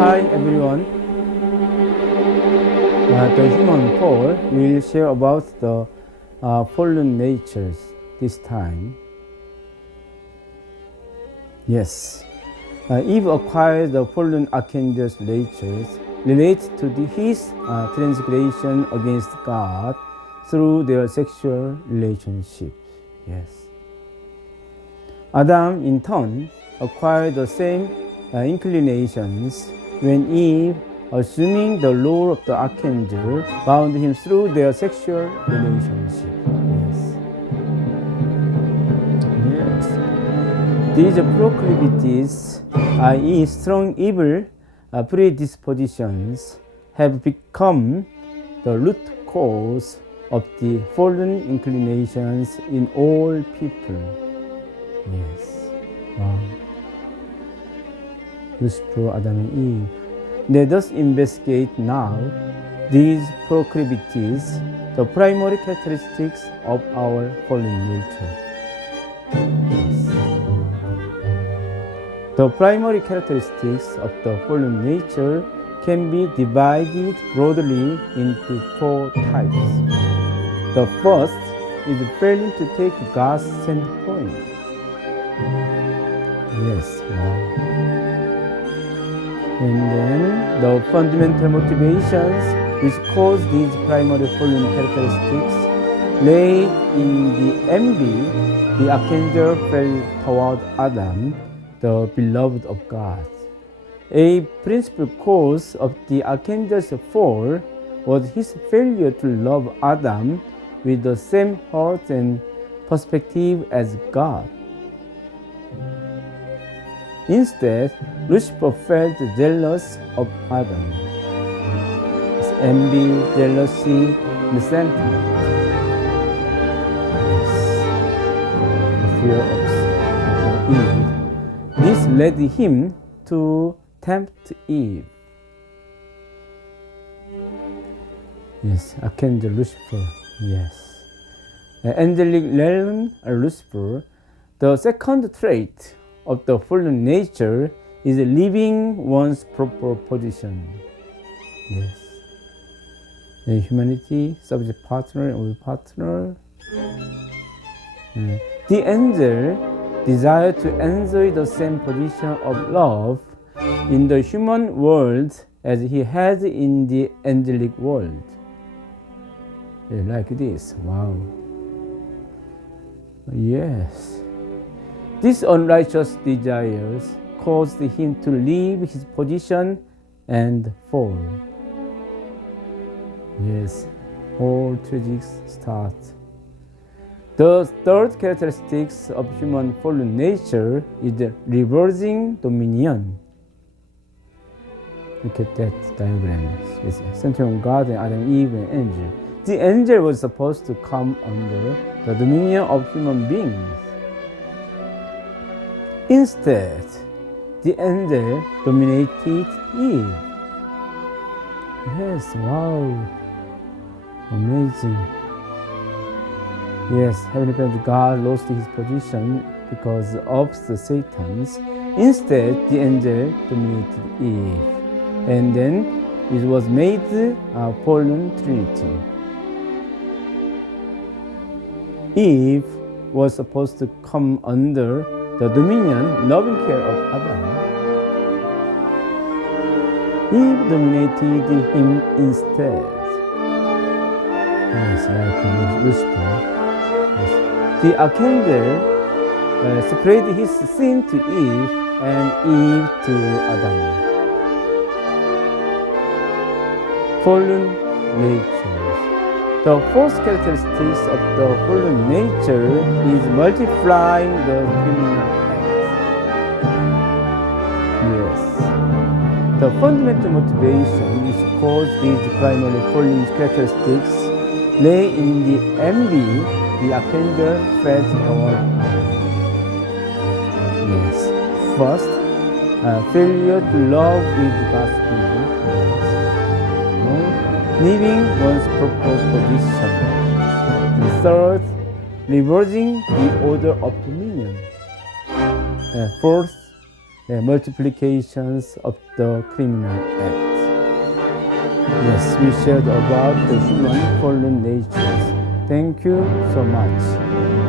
Hi everyone. The human fall will share about the fallen natures this time. Yes, Eve acquired the fallen archangel's natures related to his transgression against God through their sexual relationships. Yes. Adam, in turn, acquired the same inclinations when Eve, assuming the role of the archangel, bound him through their sexual relationship. Yes. These proclivities, i.e., strong evil predispositions, have become the root cause of the fallen inclinations in all people. Yes. Wow. Lucifer, Adam and Eve. Let us investigate now these proclivities, the primary characteristics of our fallen nature. Yes. The primary characteristics of the fallen nature can be divided broadly into four types. The first is failing to take God's standpoint. Yes, wow. And then the fundamental motivations which cause these primary fallen characteristics lay in the envy the archangel felt toward Adam, the beloved of God. A principal cause of the archangel's fall was his failure to love Adam with the same heart and perspective as God. Instead, Lucifer felt jealous of Adam. His envy, jealousy, resentment. The fear of Eve. This led him to tempt Eve. Yes, Archangel Lucifer. Yes. Angelic realm Lucifer. The second trait of the fallen nature is leaving one's proper position. Yes. Humanity, subject partner, and will partner. The angel desire to enjoy the same position of love in the human world as he has in the angelic world. Like this. Wow. Yes. These unrighteous desires caused him to leave his position and fall. Yes, all tragic start. The third characteristic of human fallen nature is the reversing dominion. Look at that diagram. It's centered on God and Adam, Eve, and angel. The angel was supposed to come under the dominion of human beings. Instead, the angel dominated Eve. Yes, wow. Amazing. Yes, Heavenly Father God lost his position because of the Satan's. Instead, the angel dominated Eve. And then it was made a fallen trinity. Eve was supposed to come under the dominion, loving care of Adam. Eve dominated him instead. Yes, like Lucifer. Yes. The archangel separated his sin to Eve and Eve to Adam. Fallen nature. The fourth characteristic of the fallen nature is multiplying the criminal acts. Yes. The fundamental motivation which caused these primary fallen characteristics lay in the envy the archangel felt toward Adam. Yes. First, failure to love with God's will. Leaving one's proper position. And third, reversing the order of dominion. Fourth, multiplications of the criminal acts. Yes, we shared about the human fallen natures. Thank you so much.